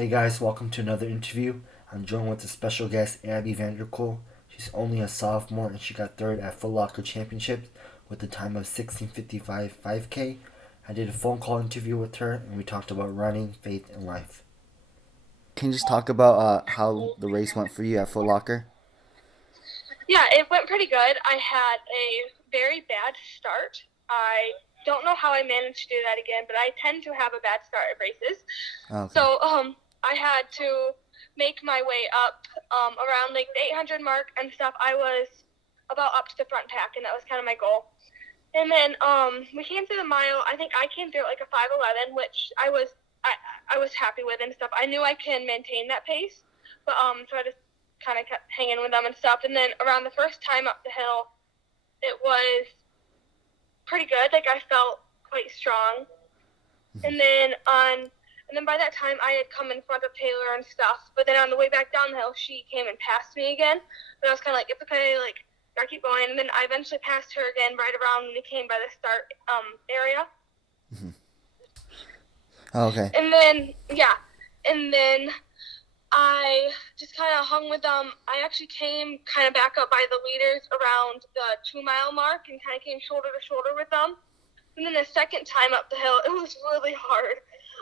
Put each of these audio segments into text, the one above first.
Hey guys, welcome to another interview. I'm joined with a special guest, Abby Vanderkooi. She's only a sophomore and she got third at Foot Locker Championships with a time of 16:55 5K. I did a phone call interview with her and we talked about running, faith, and life. Can you just talk about how the race went for you at Foot Locker? Yeah, it went pretty good. I had a very bad start. I don't know how I managed to do that again, but I tend to have a bad start at races. Okay. So I had to make my way up around like the 800 mark and stuff. I was about up to the front pack, and that was kind of my goal. And then we came through the mile. I think I came through at like a 5:11, which I was happy with and stuff. I knew I can maintain that pace, but so I just kind of kept hanging with them and stuff. And then around the first time up the hill, it was pretty good. Like I felt quite strong. And then by that time I had come in front of Taylor and stuff. But then on the way back down the hill, she came and passed me again. But I was kind of like, it's okay, like gotta keep going. And then I eventually passed her again right around when we came by the start area. Mm-hmm. Oh, okay. And then I just kind of hung with them. I actually came kind of back up by the leaders around the 2 mile mark and kind of came shoulder to shoulder with them. And then the second time up the hill, it was really hard.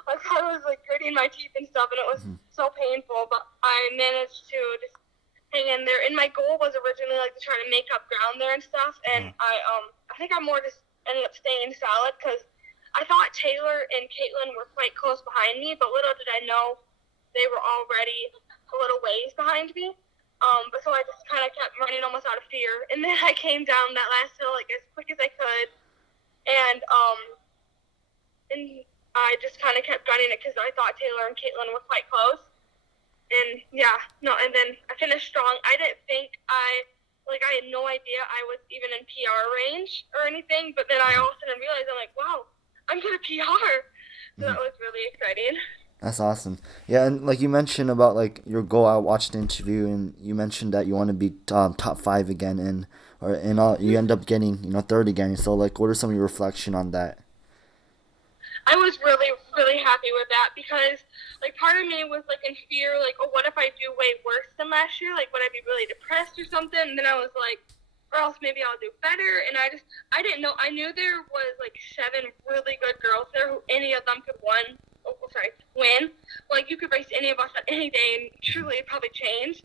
I kind of was like gritting my teeth and stuff, and it was so painful. But I managed to just hang in there. And my goal was originally like to try to make up ground there and stuff. And I think I more just ended up staying solid because I thought Taylor and Caitlin were quite close behind me, but little did I know they were already a little ways behind me. But so I just kind of kept running almost out of fear. And then I came down that last hill like as quick as I could. And I just kind of kept gunning it because I thought Taylor and Caitlin were quite close. And and then I finished strong. I didn't think I had no idea I was even in PR range or anything. But then I all of a sudden realized I'm like, wow, I'm going to PR. So that was really exciting. That's awesome. Yeah, and like you mentioned about like your goal, I watched the interview, and you mentioned that you want to be top five again, and you end up getting third again. So like, what are some of your reflection on that? I was really, really happy with that because, like, part of me was, like, in fear, like, oh, what if I do way worse than last year? Like, would I be really depressed or something? And then I was like, or else maybe I'll do better. And I didn't know. I knew there was, like, 7 really good girls there who any of them could win. Like, you could race any of us on any day and truly probably change.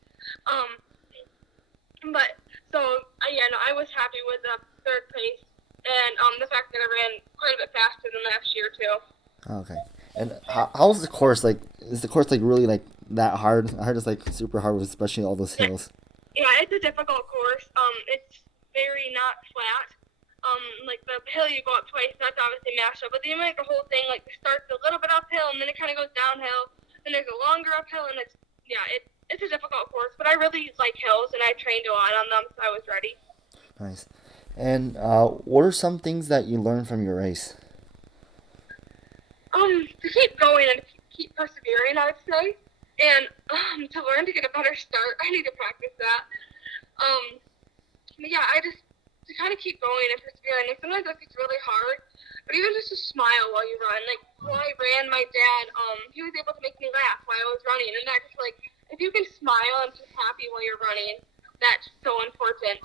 But, so, I was happy with the third place. And the fact that I ran quite a bit faster than last year too. Okay. And how's the course? Like, is the course like really like that hard? I heard it's like super hard, especially all those hills. Yeah, it's a difficult course. It's very not flat. Like the hill you go up twice, that's obviously mashed up. But then you make the whole thing like it starts a little bit uphill and then it kind of goes downhill. Then there's a longer uphill and it's a difficult course. But I really like hills and I trained a lot on them, so I was ready. Nice. And what are some things that you learned from your race? To keep going and keep persevering, I would say. And to learn to get a better start, I need to practice that. But yeah, I just to kind of keep going and persevering. And sometimes that gets really hard. But even just to smile while you run. Like while I ran, my dad, he was able to make me laugh while I was running. And that's just like if you can smile and be happy while you're running, that's so important.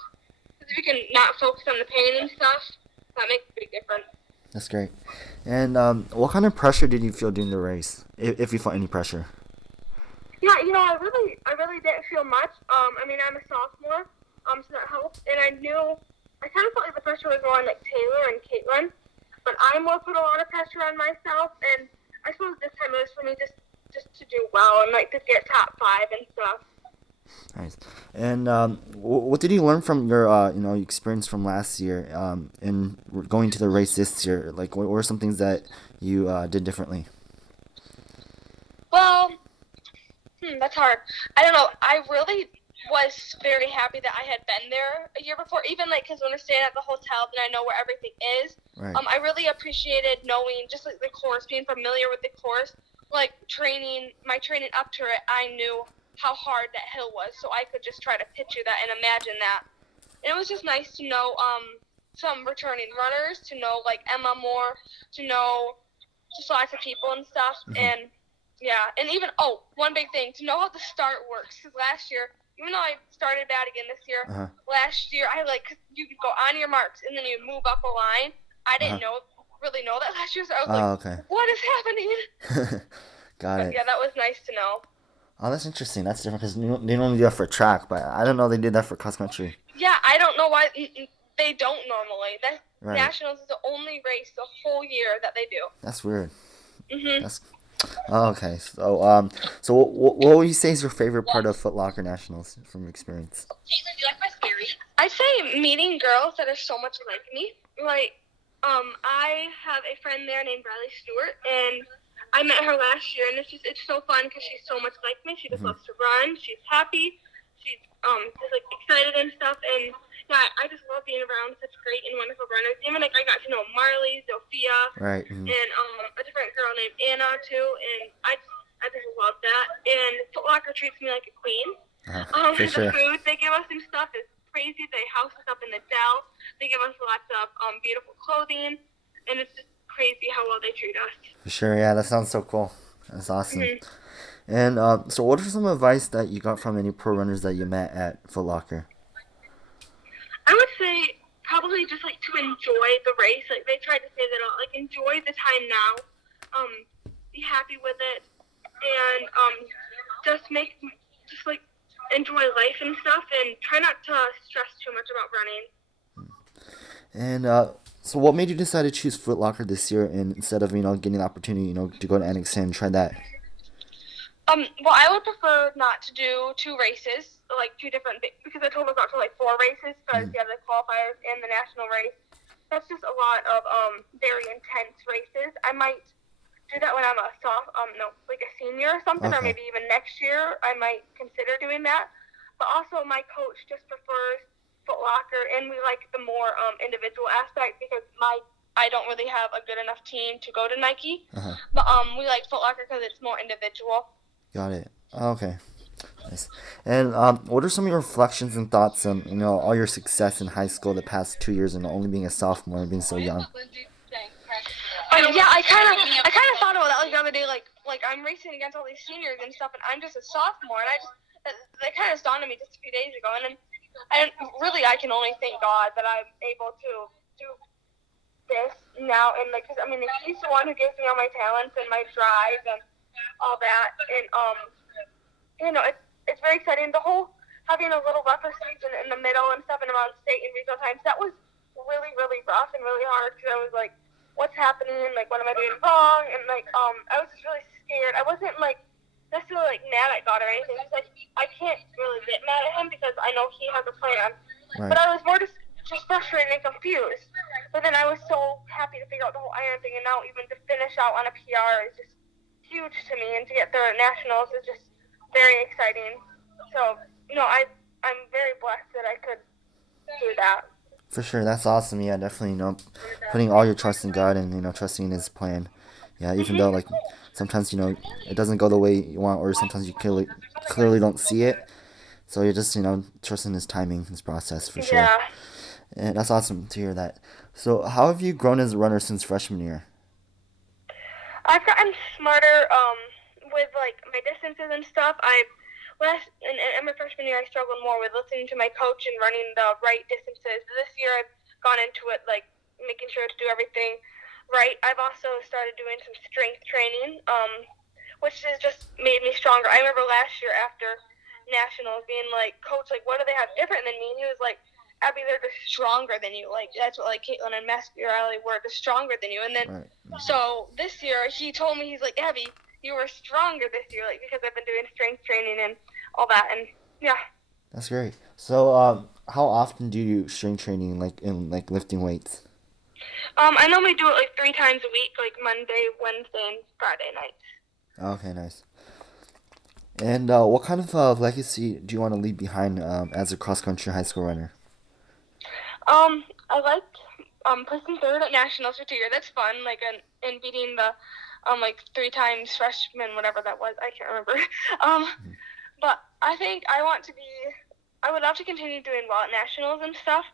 Because if you can not focus on the pain and stuff, that makes a big difference. That's great. And what kind of pressure did you feel during the race, if you felt any pressure? Yeah, I really didn't feel much. I mean, I'm a sophomore, so that helped. And I kind of felt like the pressure was more on like Taylor and Caitlin, but I more put a lot of pressure on myself. And I suppose this time it was for me just to do well and like to get top 5 and stuff. Nice. And what did you learn from your experience from last year in going to the race this year? Like, what were some things that you did differently? Well, that's hard. I don't know. I really was very happy that I had been there a year before, even like because when we're staying at the hotel, then I know where everything is. Right. I really appreciated knowing just like the course, being familiar with the course, like my training up to it. I knew how hard that hill was, so I could just try to picture that and imagine that. And it was just nice to know some returning runners, to know like Emma Moore, to know just lots of people and stuff, and Yeah, and even one big thing to know how the start works. Because last year, even though I started bad again this year, Uh-huh. last year cause you could go on your marks and then you move up a line. I didn't really know that last year, so I was like, Okay. what is happening? Got But it. yeah, that was nice to know. Oh, that's interesting. That's different because they normally do that for track, but I don't know they did that for cross country. Yeah, I don't know why they don't normally. That Right. Nationals is the only race the whole year that they do. That's weird. Mhm. That's okay. So what would you say is your favorite part of Foot Locker Nationals from experience? Caitlin, do you like my scary? I'd say meeting girls that are so much like me. Like, I have a friend there named Riley Stewart, and I met her last year, and it's so fun because she's so much like me. She just loves to run. She's happy. She's just like excited and stuff, and yeah, I just love being around such great and wonderful runners. Even like I got to know Marley, Sophia, Right. and a different girl named Anna too, and I just love that. And Foot Locker treats me like a queen. For sure. The food they give us and stuff is crazy. They house us up in the Dell. They give us lots of beautiful clothing, and it's just crazy how well they treat us. For sure. Yeah, that sounds so cool. That's awesome. Mm-hmm. And so, what are some advice that you got from any pro runners that you met at Foot Locker? I would say probably just like to enjoy the race. Like they tried to say that like enjoy the time now, be happy with it, and just like enjoy life and stuff, and try not to stress too much about running. And so, what made you decide to choose Foot Locker this year, and instead of getting the opportunity to go to NXT and try that? Well, I would prefer not to do two races, like two different, because I told us out to like 4 races, because you have the qualifiers and the national race. That's just a lot of very intense races. I might do that when I'm a like a senior or something, or maybe even next year. I might consider doing that. But also, my coach just prefers Foot Locker, and we like the more individual aspect because I don't really have a good enough team to go to Nike. But we like Foot Locker because it's more individual. Got it. Okay. Nice. And what are some of your reflections and thoughts on all your success in high school the past 2 years and only being a sophomore and being so young? Yeah, I kind of thought about that like the other day. Like I'm racing against all these seniors and stuff, and I'm just a sophomore, and that kind of dawned on me just a few days ago. And then I can only thank God that I'm able to do this now, and like, cause I mean, he's the one who gives me all my talents and my drive and all that, and it's very exciting. The whole having a little rougher season in the middle and stuff, and around state and regional times, that was really, really rough and really hard because I was like, what's happening? Like, what am I doing wrong? And like, I was just really scared. I wasn't like necessarily like mad at God or anything. It's like I can't really get mad at him because I know he has a plan. Right. But I was more just frustrated and confused. But then I was so happy to figure out the whole iron thing, and now even to finish out on a PR is just huge to me, and to get there at nationals is just very exciting. So, I'm very blessed that I could do that. For sure, that's awesome. Yeah, definitely. Putting all your trust in God and trusting in His plan. Yeah, even though like sometimes it doesn't go the way you want, or sometimes you clearly don't see it. So you're just trusting His timing, His process for sure. Yeah. And that's awesome to hear that. So how have you grown as a runner since freshman year? I've gotten smarter with like my distances and stuff. In my freshman year, I struggled more with listening to my coach and running the right distances. This year, I've gone into it like making sure to do everything right. I've also started doing some strength training, which has just made me stronger. I remember last year after nationals being like, Coach, like, what do they have different than me? And he was like, Abby, they're just stronger than you. Like, that's what, like, Caitlin and Riley were just stronger than you. And then, So this year, he told me, he's like, Abby, you were stronger this year, like, because I've been doing strength training and all that. And, yeah. That's great. So, how often do you do strength training, like, in, like, lifting weights? I normally do it, like, 3 times a week, like, Monday, Wednesday, and Friday nights. Okay, nice. And what kind of legacy do you want to leave behind as a cross-country high school runner? I liked placing 3rd at nationals for 2 years. That's fun. Like, and beating the like 3 times freshman, whatever that was. I can't remember. But I think I would love to continue doing well at nationals and stuff.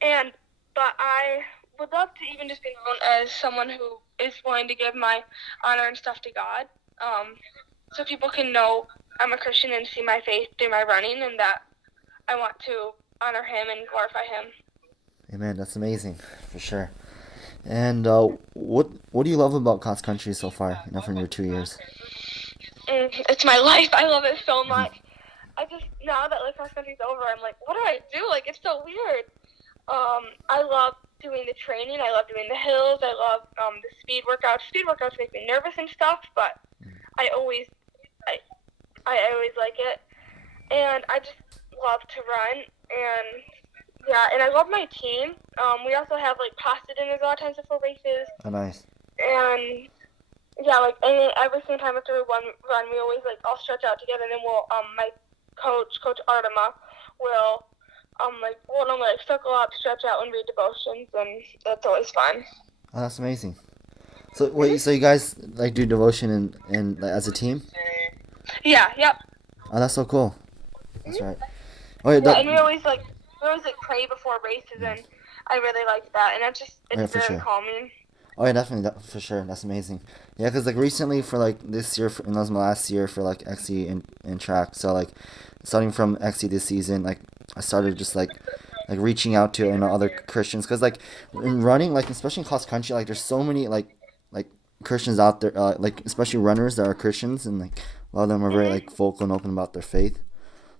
But I would love to even just be known as someone who is willing to give my honor and stuff to God. so people can know I'm a Christian and see my faith through my running, and that I want to honor Him and glorify Him. Amen. That's amazing, for sure. And what do you love about cross country so far? From your 2 years. It's my life. I love it so much. I just, now that cross country's over, I'm like, what do I do? It's so weird. I love doing the training. I love doing the hills. I love the speed workouts. Speed workouts make me nervous and stuff, but I always like it. And I just love to run. And yeah, and I love my team. We also have pasta dinners a lot of times before races. Oh, nice. And yeah, and every single time after we run, we always all stretch out together, and then we'll my Coach Artema will we'll normally circle up, stretch out, and read devotions, and that's always fun. Oh, that's amazing. So wait, so you guys do devotion and as a team? Yeah. Yep. Oh, that's so cool. That's right. Oh, yeah, and we always pray before races, and I really like that, and it's very calming. Oh yeah, definitely, for sure. That's amazing. Yeah, because recently for this year, and that was my last year for XC and track. So starting from XC this season, I started just reaching out to other Christians, because in running, especially in cross country, there's so many Christians out there, especially runners that are Christians, and a lot of them are very vocal and open about their faith.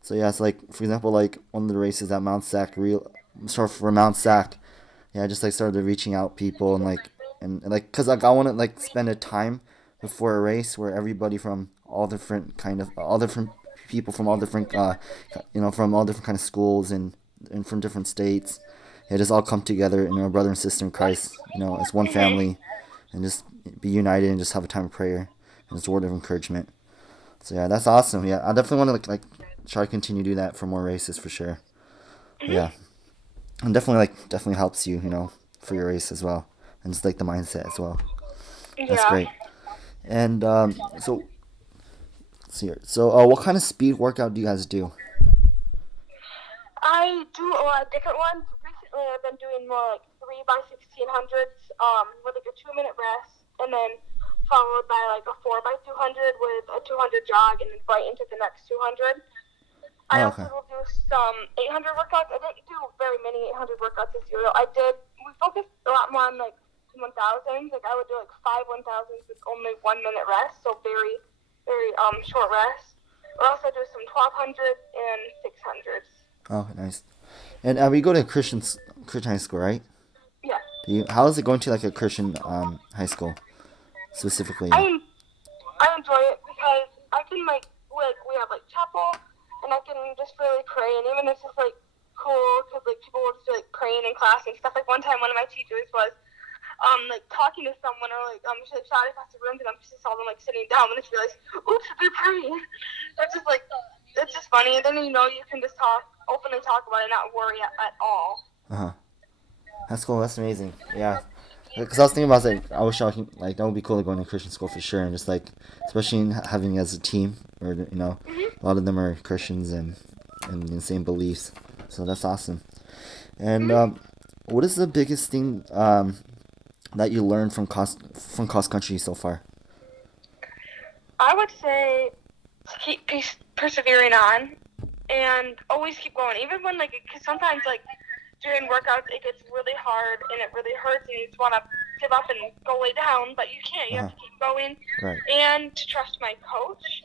So yeah, it's for example, one of the races at Mount Sac, for Mount Sac, yeah, I just started reaching out people and because I want to spend a time before a race where everybody from all different people from all different from all different kind of schools and from different states, yeah, just all come together and brother and sister in Christ, as one family, and just be united and just have a time of prayer and just a word of encouragement. So yeah, that's awesome. Yeah, I definitely want to try to continue to do that for more races, for sure. Yeah, and definitely helps you, for your race as well, and just the mindset as well. That's great. And so let's see here. So what kind of speed workout do you guys do? I do a lot of different ones. Recently, I've been doing more 3x1600s with a 2-minute rest, and then followed by a 4x200 with a 200 jog, and then right into the next 200. I also will do some 800 workouts. I didn't do very many 800 workouts this year, though. We focused a lot more on 1000s. I would do 5 1000s with only 1 minute rest, so very, very short rest. We'll also do some 1200s and 600s. Oh, nice. And we go to Christian high school, right? Yeah. How is it going to a Christian high school specifically? I enjoy it because I can we have chapel, and I can just really pray, and even it's just cool because people will just be praying in class and stuff. One time, one of my teachers was talking to someone, or she shouted across the room, and I just saw them sitting down, and I just realized, oops, they're praying. It's just it's just funny, and then you can just openly talk about it, and not worry at all. That's cool. That's amazing. Yeah. Because I was thinking about I wish I could, that would be cool to go to Christian school for sure, and just especially in having as a team, or a lot of them are Christians and the same beliefs, so that's awesome. And what is the biggest thing that you learned from cross country so far? I would say to keep persevering on, and always keep going, even when cause sometimes during workouts it gets really hard and it really hurts, and you just want to give up and go lay down, but you can't. You have to keep going, and to trust my coach,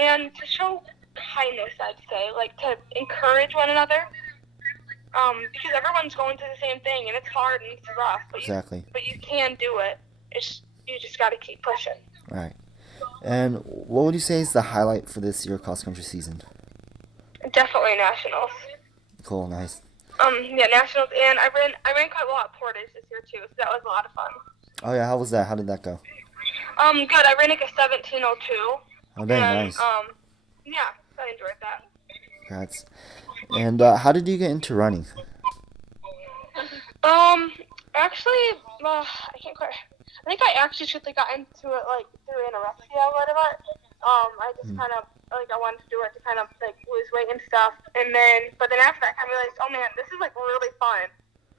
and to show kindness, I'd say, to encourage one another, because everyone's going through the same thing, and it's hard and it's rough, but you can do it. You just got to keep pushing. Right. And what would you say is the highlight for this year cross country season? Definitely nationals. Cool, nice. Yeah, nationals, and I ran quite a lot at Portage this year too, so that was a lot of fun. Oh yeah, how was that? How did that go? Good. I ran a 17:02. Oh, very nice. Yeah, I enjoyed that. Congrats. And how did you get into running? Actually, I can't quite. I think I actually got into it through anorexia a little bit. I just kind of I wanted to do it to kind of lose weight and stuff, but then after that I realized, oh man, this is really fun.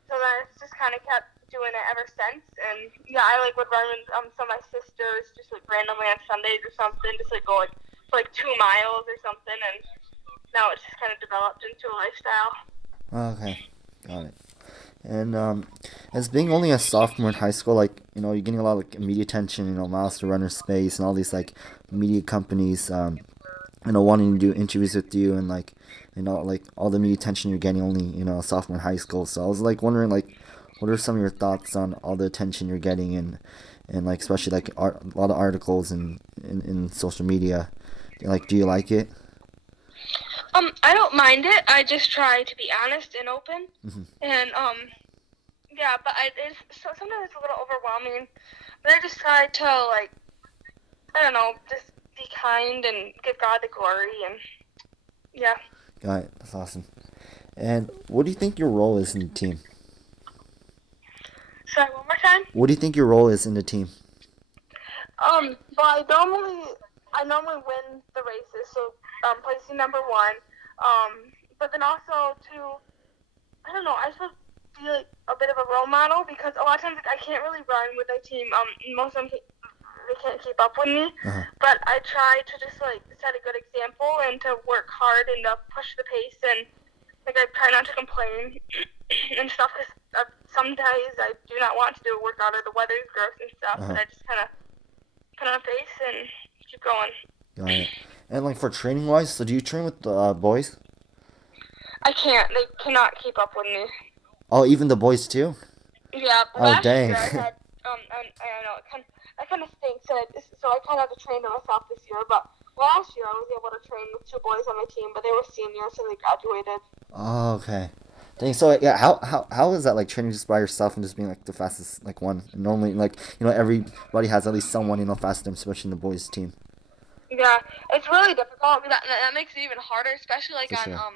So then I just kind of kept doing it ever since. And yeah, I like would run with some of my sisters just like randomly on Sundays or something, just like go like for like 2 miles or something. And now it's just kind of developed into a lifestyle. Okay, got it. And as being only a sophomore in high school, like you're getting a lot of like media attention, Monster Runner Space and all these like media companies, wanting to do interviews with you and like, like all the media attention you're getting only, a sophomore in high school. So I was like wondering like, what are some of your thoughts on all the attention you're getting and like especially like a lot of articles in social media. Like, do you like it? I don't mind it. I just try to be honest and open. Mm-hmm. And yeah, but sometimes it's a little overwhelming. But I just try to like, I don't know, just be kind and give God the glory and yeah. Got it. That's awesome. And what do you think your role is in the team? Sorry, one more time. What do you think your role is in the team? Well, I normally win the races, so placing number 1. But then also I don't know, I supposed to be like a bit of a role model because a lot of times I can't really run with my team. Most of them they can't keep up with me, but I try to just like set a good example and to work hard and to push the pace and like I try not to complain and stuff because some days I do not want to do a workout or the weather's gross and stuff, but I just kind of put on a face and keep going. Got it. And like for training wise, so do you train with the boys? I can't. They cannot keep up with me. Oh, even the boys too? Yeah. Oh, dang. Year I had I know it kind of stinks. So I kind of had to train to myself this year. But last year I was able to train with 2 boys on my team, but they were seniors, so they graduated. Oh, okay. Dang, so yeah, how is that like training just by yourself and just being like the fastest like one? And normally like everybody has at least someone faster than them, especially in the boys team. Yeah, it's really difficult. That makes it even harder, especially like For on sure.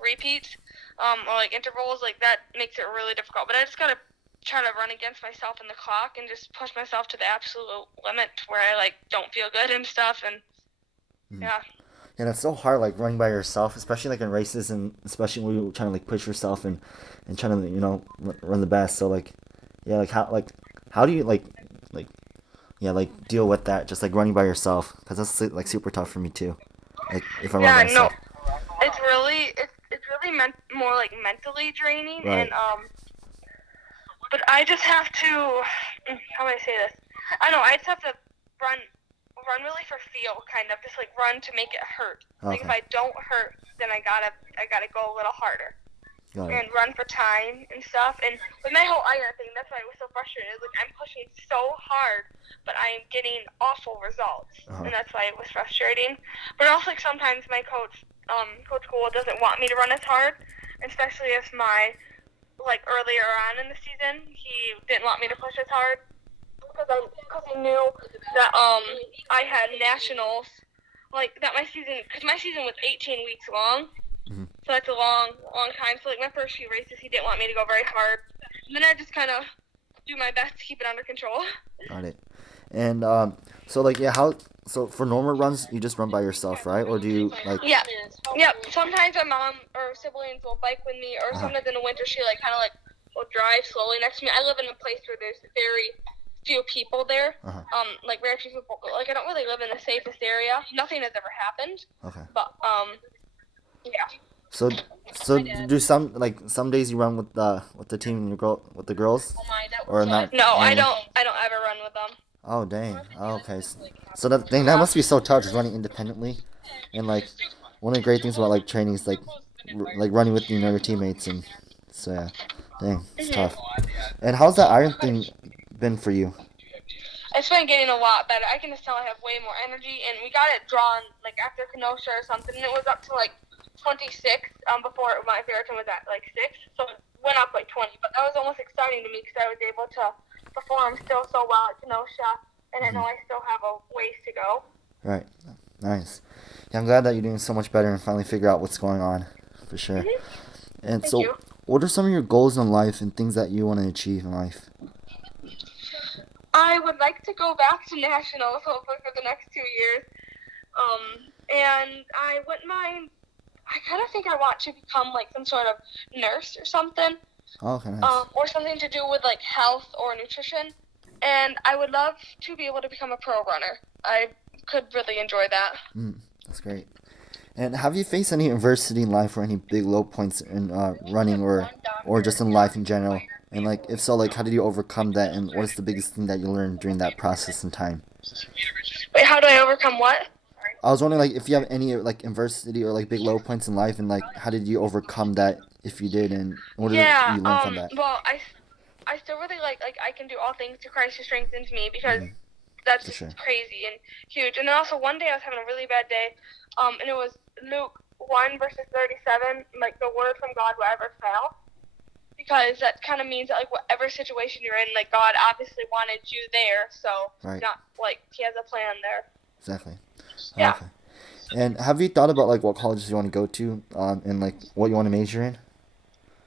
repeats, or like intervals. Like that makes it really difficult. But I just gotta try to run against myself in the clock and just push myself to the absolute limit where I like don't feel good and stuff. And yeah. And it's so hard, like running by yourself, especially like in races, and especially when you're trying to like push yourself and trying to run the best. So like, yeah, how do you like deal with that? Just like running by yourself, because that's like super tough for me too. Like if I run by myself. No, it's really more like mentally draining, Right. and but I just have to. How do I say this? I know I just have to run really for feel, kind of just like run to make it hurt. Okay. Like if I don't hurt, then I gotta go a little harder. Got it. And run for time and stuff. And with my whole iron thing, that's why I was so frustrated. Like I'm pushing so hard, but I am getting awful results, and that's why it was frustrating. But also like sometimes my coach, Coach Gould, doesn't want me to run as hard, especially if like earlier on in the season he didn't want me to push as hard. Because he knew that I had nationals, like that my season was 18 weeks long, so that's a long time. So like my first few races, he didn't want me to go very hard. And then I just kind of do my best to keep it under control. Got it. And so like so for normal runs you just run by yourself, right? Or do you like? Yeah. Yep. Sometimes my mom or siblings will bike with me, or sometimes in the winter she like kind of like will drive slowly next to me. I live in a place where there's very few people there, like very few people. Like I don't really live in the safest area. Nothing has ever happened. Okay. But yeah. So do some days you run with the team and with the girls, or not? No, I don't ever run with them. Oh dang. Oh, okay. So that must be so tough, just running independently, and like one of the great things about like training is like running with your teammates, and so yeah, dang, it's tough. And how's that iron thing been for you? It's been getting a lot better. I can just tell I have way more energy, and we got it drawn like after Kenosha or something, and it was up to like 26 before my Veriton was at like 6, so it went up like 20. But that was almost exciting to me because I was able to perform still so well at Kenosha, and I know I still have a ways to go. Right. Nice. Yeah, I'm glad that you're doing so much better and finally figure out what's going on, for sure. And Thank so, you. What are some of your goals in life and things that you want to achieve in life? I would like to go back to nationals, hopefully for the next 2 years. And I wouldn't mind. I kind of think I want to become like some sort of nurse or something. Oh, okay, nice. Or something to do with like health or nutrition. And I would love to be able to become a pro runner. I could really enjoy that. That's great. And have you faced any adversity in life or any big low points in running or just in life in general? And like, if so, like, how did you overcome that? And what is the biggest thing that you learned during that process and time? Wait, how do I overcome what? Sorry. I was wondering, like, if you have any like adversity or like big low points in life, and like, how did you overcome that if you did, and what did you learn from that? Well, I still really like I can do all things through Christ who strengthens me because that's For just sure. crazy and huge. And then also one day I was having a really bad day, and it was Luke 1 verses 37, like the word from God will ever fail. Because that kind of means that like whatever situation you're in, like God obviously wanted you there, so Right. not like He has a plan there. Exactly. Yeah. Okay. And have you thought about like what colleges you want to go to, and like what you want to major in?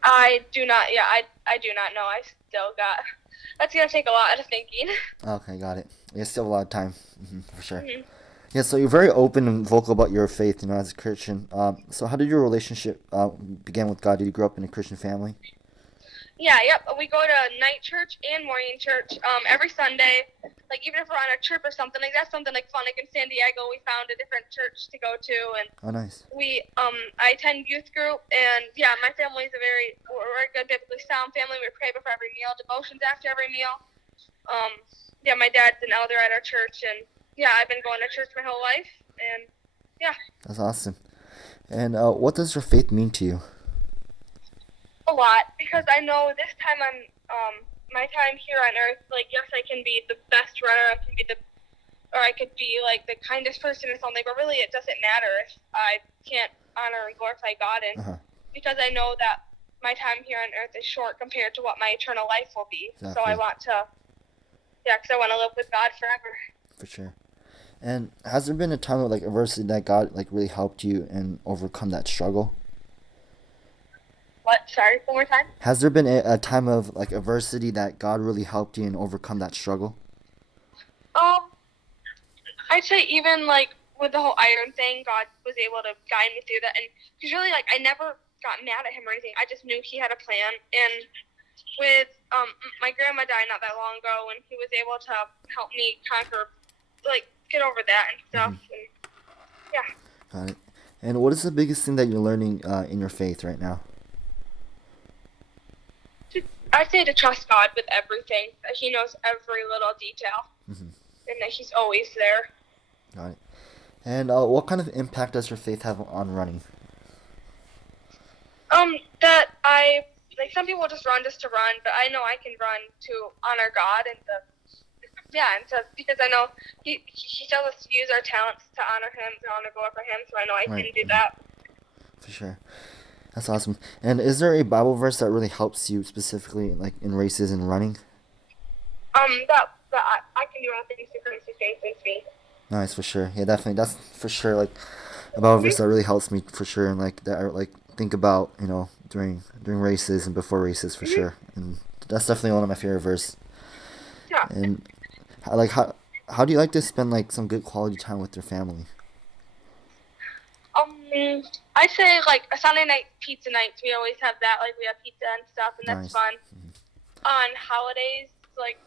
I do not. Yeah, I do not know. I still got. That's gonna take a lot of thinking. Okay, got it. Yeah, still a lot of time, for sure. Mhm. Yeah, so you're very open and vocal about your faith, as a Christian. So how did your relationship begin with God? Did you grow up in a Christian family? Yeah, yep. We go to night church and morning church every Sunday. Like even if we're on a trip or something, like that's something like fun. Like in San Diego, we found a different church to go to, and Oh, nice. I attend youth group, and yeah, my family's we're a good biblically sound family. We pray before every meal, devotions after every meal. Yeah, my dad's an elder at our church, and yeah, I've been going to church my whole life, and yeah. That's awesome. And what does your faith mean to you? A lot, because I know this time my time here on earth, like yes I can be the best runner, I could be like the kindest person or something, but really it doesn't matter if I can't honor and glorify God, and because I know that my time here on earth is short compared to what my eternal life will be. Exactly. So I want to, because I want to live with God forever. For sure. And has there been a time of like adversity that God like really helped you and overcome that struggle? What? Sorry, one more time? Has there been a time of like adversity that God really helped you and overcome that struggle? I'd say even like with the whole iron thing, God was able to guide me through that, and because really like I never got mad at Him or anything. I just knew He had a plan, and with my grandma died not that long ago, and He was able to help me conquer, like get over that and stuff. And yeah. Got it. And what is the biggest thing that you're learning in your faith right now? I'd say to trust God with everything, that He knows every little detail, and that He's always there. Got it. And what kind of impact does your faith have on running? That I like some people just run just to run, but I know I can run to honor God and because I know He tells us to use our talents to honor Him, to honor God for Him, so I know I can do that. For sure. That's awesome. And is there a Bible verse that really helps you specifically, like in races and running? That I can do all things through Christ who strengthens me. Nice, for sure. Yeah, definitely. That's for sure. Like a Bible verse that really helps me for sure, and like that I like think about during races and before races for sure. And that's definitely one of my favorite verses. Yeah. And how do you like to spend like some good quality time with your family? I'd say like a Sunday night pizza nights. We always have that. Like we have pizza and stuff, and that's fun. On holidays, like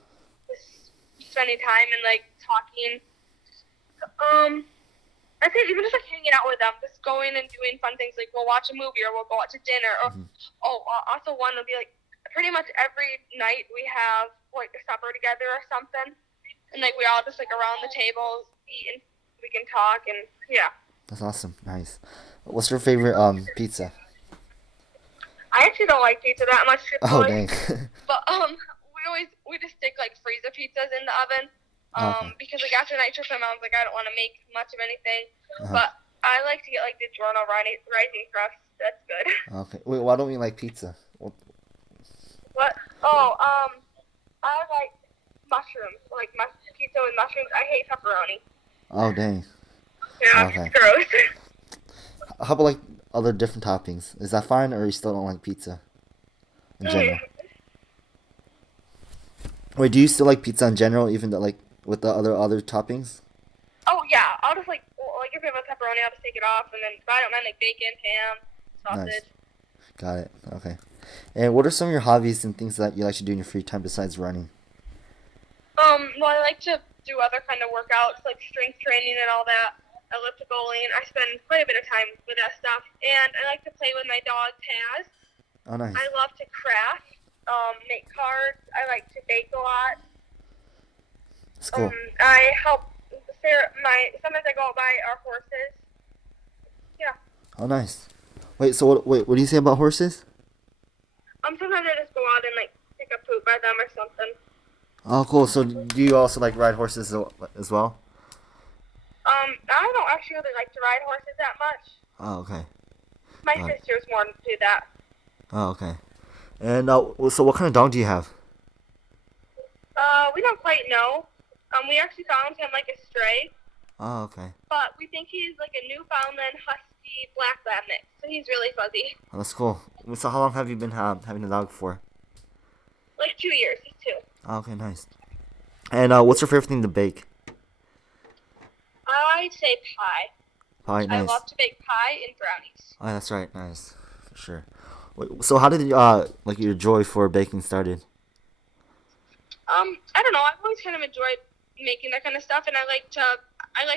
just spending time and like talking. I think even just like hanging out with them, just going and doing fun things like we'll watch a movie or we'll go out to dinner. Or also one would be like pretty much every night we have like a supper together or something, and like we all just like around the table eat and we can talk and yeah. That's awesome. Nice. What's your favorite pizza? I actually don't like pizza that much. Oh, dang. But we just stick like freezer pizzas in the oven. Because like after night shift, my mom's like I don't want to make much of anything. But I like to get like the Giorno rising crust. That's good. Okay. Wait, why don't you like pizza? What? Oh, I like mushrooms, like pizza with mushrooms. I hate pepperoni. Oh, dang. Yeah, Okay. it's gross. How about like other different toppings? Is that fine, or you still don't like pizza in general? Wait, do you still like pizza in general, even though like with the other toppings? Oh yeah, I'll just like if we have a pepperoni, I'll just take it off, and then but I don't mind like bacon, ham, sausage. Nice. Got it. Okay. And what are some of your hobbies and things that you like to do in your free time besides running? Well, I like to do other kind of workouts like strength training and all that, ellipticaling. I spend quite a bit of time with that stuff, and I like to play with my dog Taz. Oh, nice. I love to craft, make cards. I like to bake a lot. That's cool. I help. Sometimes I go out by our horses. Yeah. Oh, nice. Wait, so what do you say about horses? Sometimes I just go out and like pick up poop by them or something. Oh, cool. So do you also like ride horses as well? I don't actually really like to ride horses that much. Oh, okay. My sisters more do that. Oh, okay. And so what kind of dog do you have? We don't quite know. We actually found him like a stray. Oh, okay. But we think he's like a Newfoundland Husky Black Lab mix, so he's really fuzzy. Oh, that's cool. So how long have you been having a dog for? Like 2 years, he's 2. Oh, okay, nice. And what's your favorite thing to bake? I'd say pie. Pie, nice. I love to bake pie and brownies. Oh, that's right, nice, for sure. Wait, so how did like your joy for baking started? I don't know. I've always kind of enjoyed making that kind of stuff, and I like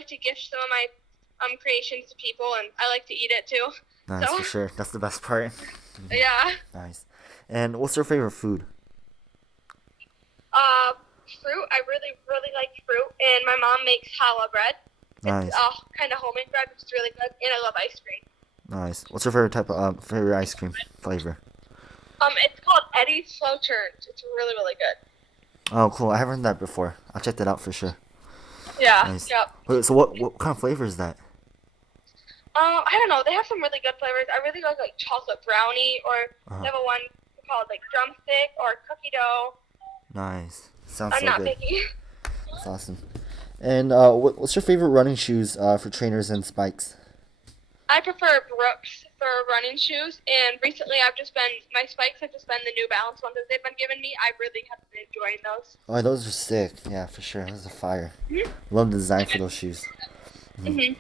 to gift some of my creations to people, and I like to eat it too. Nice, so, for sure. That's the best part. Yeah. Nice. And what's your favorite food? Fruit. I really, really like fruit, and my mom makes challah bread. Nice. It's kind of homemade bread, which is really good, and I love ice cream. Nice. What's your favorite ice cream flavor? It's called Eddie's Slow Turns. It's really, really good. Oh, cool. I haven't heard that before. I'll check that out for sure. Yeah. Nice. Yep. Wait, so what kind of flavor is that? I don't know. They have some really good flavors. I really like chocolate brownie, or they have a one called like drumstick or cookie dough. Nice. Sounds I'm so not good. picky. That's awesome. And what's your favorite running shoes for trainers and spikes? I prefer Brooks for running shoes, and recently my spikes have just been the New Balance ones that they've been giving me. I really have been enjoying those. Oh, those are sick. Yeah, for sure. Those are fire. Mm-hmm. Love the design for those shoes. Mm-hmm.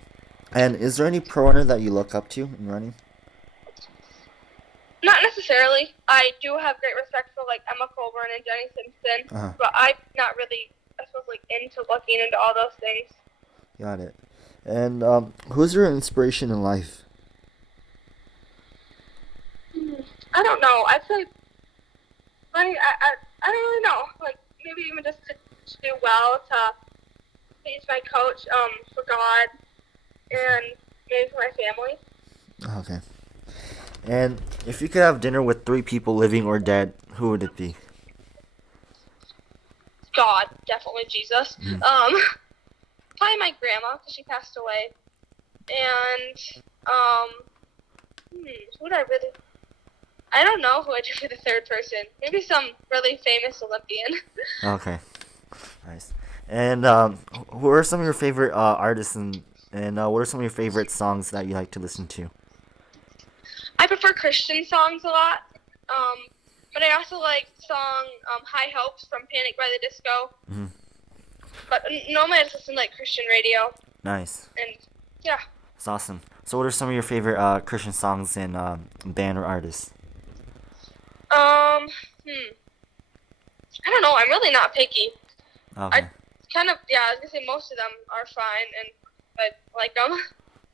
And is there any pro runner that you look up to in running? Not necessarily. I do have great respect for like Emma Colburn and Jenny Simpson, but I'm not really, I suppose, like into looking into all those things. Got it. And who's your inspiration in life? I don't know. I'd say, I don't really know. Like maybe even just to do well, to please my coach, for God, and maybe for my family. Okay. And if you could have dinner with 3 people, living or dead, who would it be? God, definitely Jesus. Probably my grandma, because she passed away. And, who would I really... I don't know who I'd do for the third person. Maybe some really famous Olympian. Okay. Nice. And who are some of your favorite artists, and what are some of your favorite songs that you like to listen to? I prefer Christian songs a lot. But I also like song High Hopes from Panic by the Disco. Mm-hmm. But normally I just listen to like Christian radio. Nice. And yeah. That's awesome. So what are some of your favorite Christian songs and band or artists? I don't know. I'm really not picky. Okay. I was gonna say most of them are fine, and I like them.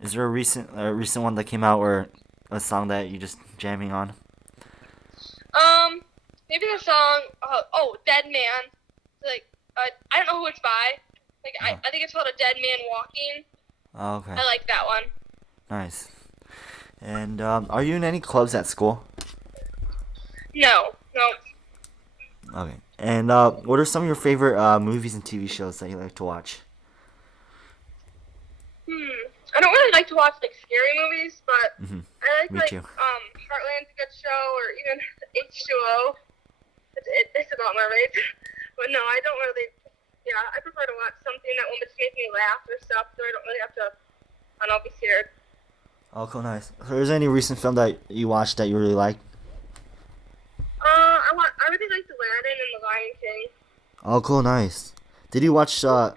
Is there a recent one that came out, or a song that you just jamming on? Maybe the song Dead Man. Like I don't know who it's by. Like I think it's called A Dead Man Walking. Oh, okay. I like that one. Nice. And are you in any clubs at school? No. Okay. And what are some of your favorite movies and TV shows that you like to watch? I don't really like to watch like scary movies, but I like Me too. Heartland's a good show, or even H2O. It's about mermaids. But no, I don't really. Yeah, I prefer to watch something that will just make me laugh or stuff, so I don't really have to. I don't know, be scared. Oh, cool, nice. So, is there any recent film that you watched that you really liked? I really like Aladdin and The Lion King. Oh, cool, nice. Did you watch? Oh,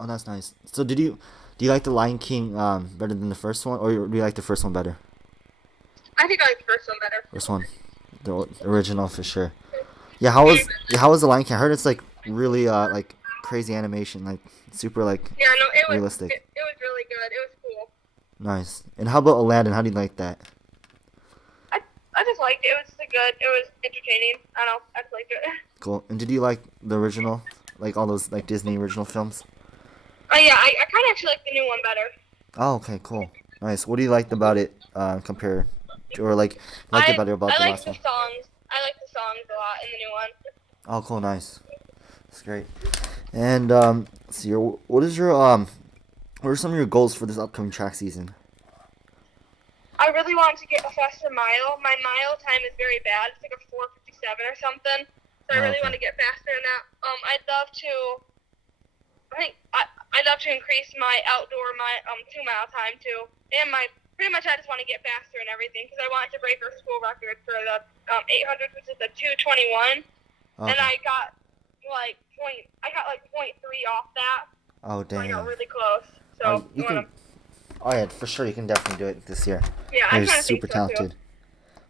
that's nice. So, do you like The Lion King better than the first one, or do you like the first one better? I think I like the first one better. First one. the original for sure. Yeah, how was the Lion King? I heard it's like really like crazy animation, like super like Yeah, no, realistic. it was really good. It was cool. Nice. And how about Aladdin? How do you like that? I I just liked it. It was good. It was entertaining. I don't know. I just liked it. Cool. And did you like the original? Like all those like Disney original films? Oh yeah, I kind of actually like the new one better. Oh, okay, cool. Nice. What do you liked about it compared to, or like liked it better about I the like last the one? songs. I like the songs a lot in the new one. Oh, cool, nice. That's great. And so what are some of your goals for this upcoming track season? I really want to get a faster mile. My mile time is very bad. It's like a 4:57 or something. So I Oh, really okay. want to get faster in that. I'd love to. I'd love to increase my outdoor 2 mile time too, and my pretty much I just want to get faster and everything because I wanted to break our school record for the 800, which is the 2:21, and Okay. I got like point 0.3 off that. Oh, So I got damn. really close. Oh, So you I can. wanna. Oh yeah, for sure you can definitely do it this year. Yeah, I You're kind of think super so too. talented.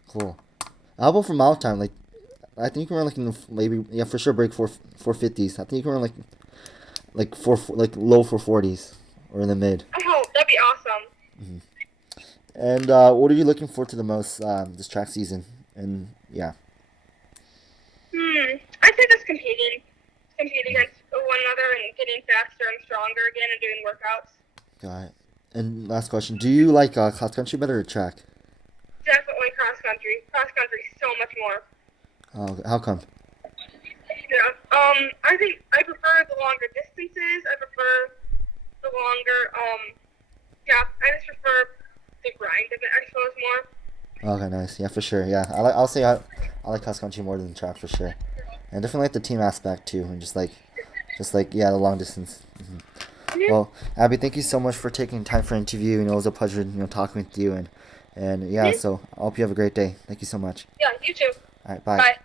Cool. How about for mile time? Like, I think you can run like in the, maybe yeah for sure break 450s. I think you can run like like low 440s or in the mid. I hope that'd be awesome. And what are you looking forward to the most this track season? And yeah, I'd say just competing against one another and getting faster and stronger again and doing workouts. got it. And last question: do you like cross country better or track? Definitely cross country. Cross country so much more. Oh, okay. How come? Yeah. I think I prefer the longer distances. I prefer the longer. Yeah. I just prefer the grind of it. I suppose more. Okay, nice. Yeah, for sure. Yeah, I'll say I like cross country more than track for sure, and definitely like the team aspect too, and just like yeah, the long distance. Yeah. Well, Abby, thank you so much for taking time for an interview. It was a pleasure, talking with you, and yeah. Yeah. So I hope you have a great day. Thank you so much. Yeah. You too. All right, bye. Bye.